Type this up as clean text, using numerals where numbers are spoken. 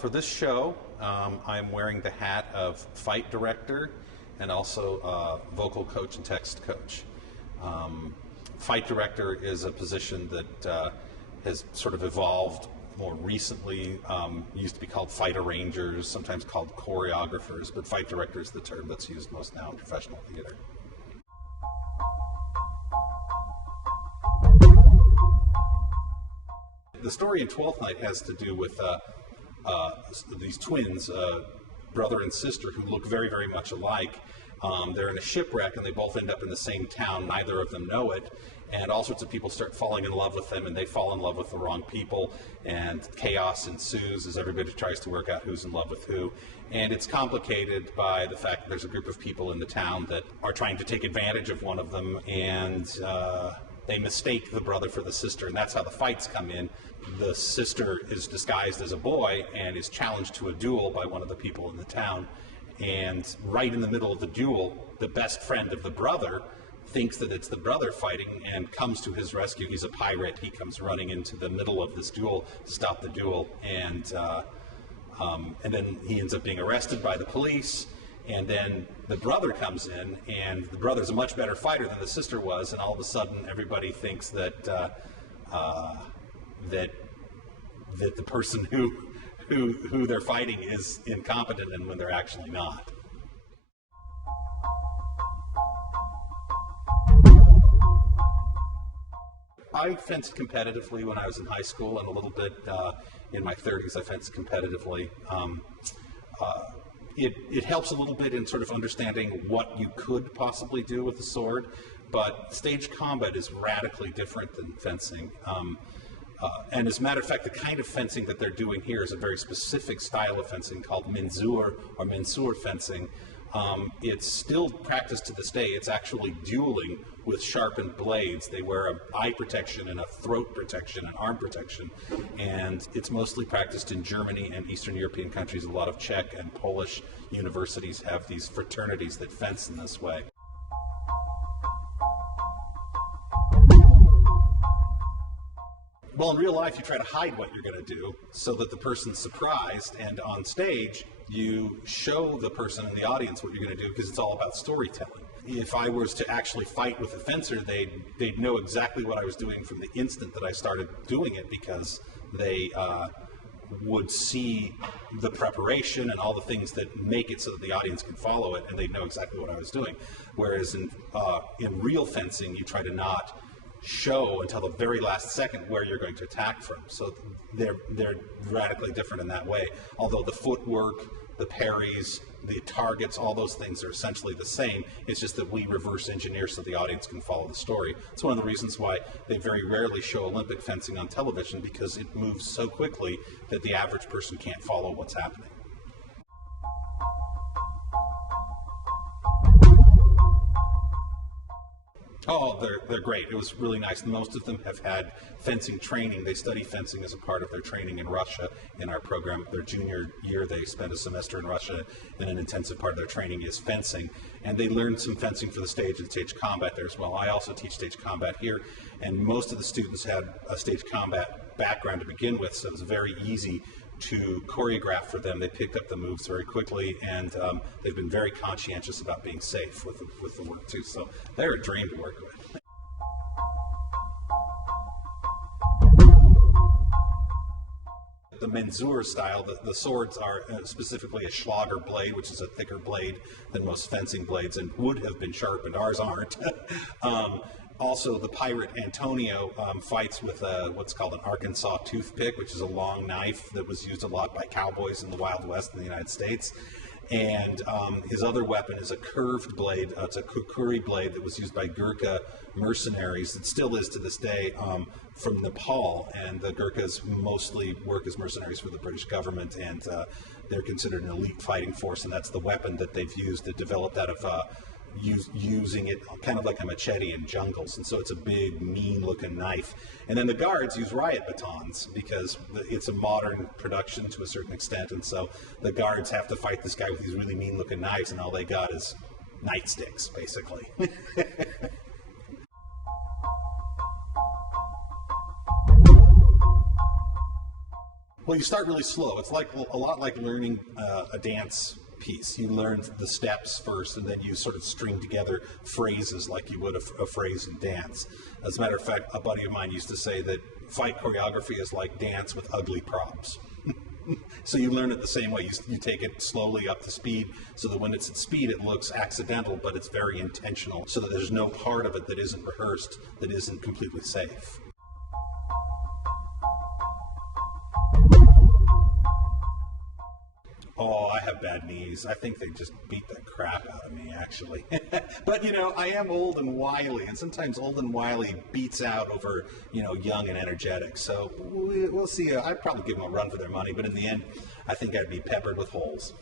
For this show, I'm wearing the hat of fight director and also vocal coach and text coach. Fight director is a position that has sort of evolved more recently. Used to be called fight arrangers, sometimes called choreographers, but fight director is the term that's used most now in professional theater. The story in Twelfth Night has to do with these twins, brother and sister, who look very, very much alike. They're in a shipwreck and they both end up in the same town. Neither of them know it. And all sorts of people start falling in love with them, and they fall in love with the wrong people, and chaos ensues as everybody tries to work out who's in love with who. And it's complicated by the fact that there's a group of people in the town that are trying to take advantage of one of them, and they mistake the brother for the sister, and that's how the fights come in. The sister is disguised as a boy and is challenged to a duel by one of the people in the town. And right in the middle of the duel, the best friend of the brother thinks that it's the brother fighting and comes to his rescue. He's a pirate. He comes running into the middle of this duel to stop the duel, and then he ends up being arrested by the police. And then the brother comes in, and the brother's a much better fighter than the sister was, and all of a sudden everybody thinks that that the person who they're fighting is incompetent, and when they're actually not. I fenced competitively when I was in high school, and a little bit in my 30s I fenced competitively. It helps a little bit in sort of understanding what you could possibly do with a sword, but stage combat is radically different than fencing. And as a matter of fact, the kind of fencing that they're doing here is a very specific style of fencing called mensur or mensur fencing. It's still practiced to this day. It's actually dueling with sharpened blades. They wear an eye protection and a throat protection and arm protection. And it's mostly practiced in Germany and Eastern European countries. A lot of Czech and Polish universities have these fraternities that fence in this way. Well, in real life, you try to hide what you're going to do so that the person's surprised, and on stage, you show the person in the audience what you're going to do because it's all about storytelling. If I was to actually fight with a fencer, they'd know exactly what I was doing from the instant that I started doing it, because they would see the preparation and all the things that make it so that the audience can follow it, and they'd know exactly what I was doing. Whereas in real fencing, you try to not show until the very last second where you're going to attack from. So they're radically different in that way. Although the footwork, the parries, the targets, all those things are essentially the same. It's just that we reverse engineer so the audience can follow the story. It's one of the reasons why they very rarely show Olympic fencing on television, because it moves so quickly that the average person can't follow what's happening. Oh, they're great. It was really nice. Most of them have had fencing training. They study fencing as a part of their training in Russia. In our program, their junior year, they spend a semester in Russia, and an intensive part of their training is fencing. And they learned some fencing for the stage and stage combat there as well. I also teach stage combat here, and most of the students had a stage combat background to begin with, so it was very easy to choreograph for them. They picked up the moves very quickly, and they've been very conscientious about being safe with the work too. So they're a dream to work with. The mensur style, the swords are specifically a schlager blade, which is a thicker blade than most fencing blades and would have been sharpened. Ours aren't. Also, the pirate Antonio fights with what's called an Arkansas toothpick, which is a long knife that was used a lot by cowboys in the Wild West in the United States. And his other weapon is a curved blade. It's a kukuri blade that was used by Gurkha mercenaries. It still is to this day from Nepal. And the Gurkhas mostly work as mercenaries for the British government, and they're considered an elite fighting force. And that's the weapon that they've used. They developed out of using it kind of like a machete in jungles, and so it's a big, mean-looking knife. And then the guards use riot batons because it's a modern production to a certain extent, and so the guards have to fight this guy with these really mean-looking knives, and all they got is nightsticks, basically. Well, you start really slow. It's like a lot like learning a dance piece. You learn the steps first, and then you sort of string together phrases like you would a phrase in dance. As a matter of fact, a buddy of mine used to say that fight choreography is like dance with ugly props. So you learn it the same way. You take it slowly up to speed, so that when it's at speed, it looks accidental, but it's very intentional, so that there's no part of it that isn't rehearsed, that isn't completely safe. Oh, I have bad knees. I think they just beat the crap out of me, actually. But, I am old and wily, and sometimes old and wily beats out over, young and energetic. So we'll see. I'd probably give them a run for their money, but in the end, I think I'd be peppered with holes.